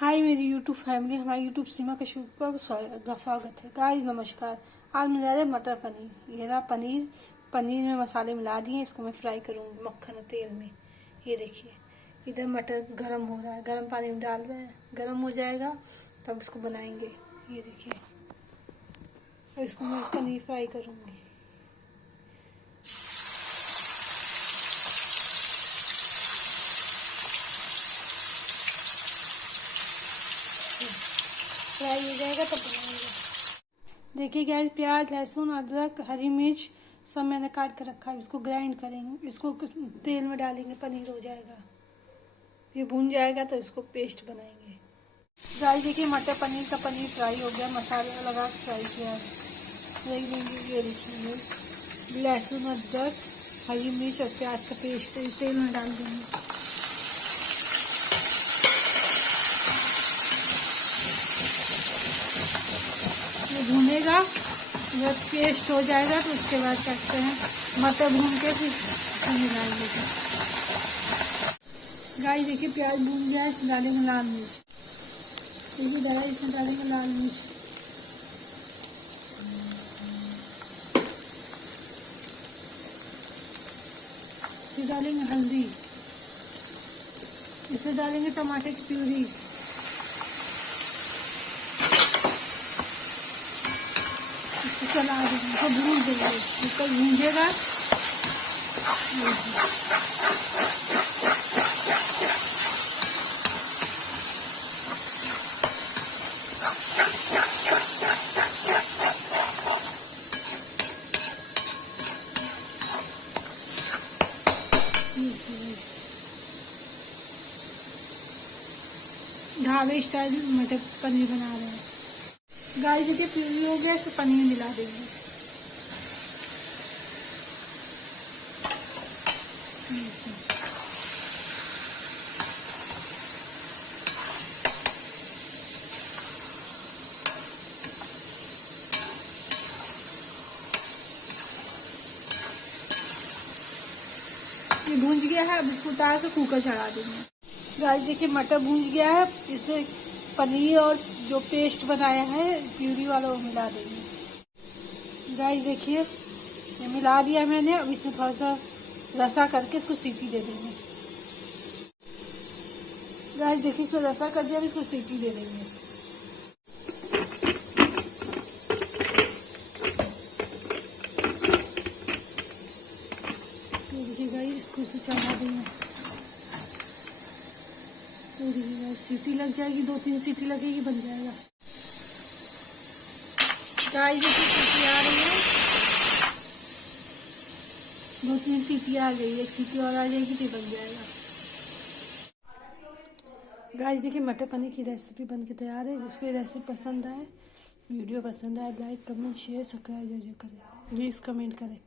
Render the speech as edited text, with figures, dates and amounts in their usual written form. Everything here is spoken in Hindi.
हाय मेरी यूट्यूब फैमिली, हमारी यूट्यूब सीमा के शो पर स्वागत है। गाइस नमस्कार। आज मैं जा रहे मटर पनीर। ये रहा पनीर में मसाले मिला दिए। इसको मैं फ्राई करूँगी मक्खन और तेल में। ये देखिए, इधर मटर गरम हो रहा है, गरम पानी में डाल रहे हैं। गरम हो जाएगा तब इसको बनाएंगे। ये देखिए, और इसको मैं पनीर फ्राई करूँगी। फ्राई हो जाएगा तब बनाएंगे। देखिए गैस, प्याज, लहसुन, अदरक, हरी मिर्च सब मैंने काट कर रखा है। इसको ग्राइंड करेंगे, इसको तेल में डालेंगे, पनीर हो जाएगा। ये भून जाएगा तो इसको पेस्ट बनाएंगे। गाइस देखिए, मटर पनीर का पनीर फ्राई हो गया, मसाला लगा के फ्राई किया है। ये देखिए, लहसुन, अदरक, हरी मिर्च और प्याज का पेस्ट तेल में डाल देंगे। भूनेगा, जब पेस्ट हो जाएगा तो उसके बाद करते हैं मटर भून के फिर पनीर डाल देंगे। गाइस देखिए, प्याज भून गया है, इसमें डालेंगे लाल मिर्च। देखिए डाला, इसमें डालेंगे लाल मिर्च। फिर डालेंगे हल्दी। इसमें डालेंगे टमाटर की प्यूरी। चला देंगे, इसको भून देंगे, इसको भूंजेगा। ढाबे स्टाइल मटर पनीर बना रहे हैं। गाइस देखिए, प्यूरी हो गया, इसे पनीर मिला देंगे। ये भूंज गया है, अब इसको उतार के कुकर चढ़ा देंगे। गाइस देखिए, मटर भूंज गया है, इसे पनीर और जो पेस्ट बनाया है प्यूरी वाला वो मिला देंगे। गाइस देखिए, ये मिला दिया मैंने। अब इसमें थोड़ा सा रसा करके इसको सीटी दे देंगे। गाइस देखिए, इसमें रसा कर दिया, अब इसको सीटी दे देंगे। तो देखिए गाइस, इसको इसे चढ़ा देंगे। तो देखिए गाइस, सीटी लग जाएगी, 2-3 सीटी लगेगी, बन जाएगा। गाइस देखिए, सीटी आ रही है, 2-3 सीटी आ गई, एक सीटी और आ जाएगी तो बन जाएगा। गाइस देखिए, मटर पनीर की रेसिपी बन के तैयार है। जिसको ये रेसिपी पसंद आए, वीडियो पसंद आए, लाइक, कमेंट, शेयर, सब्सक्राइब जरूर करें, प्लीज़ कमेंट करें।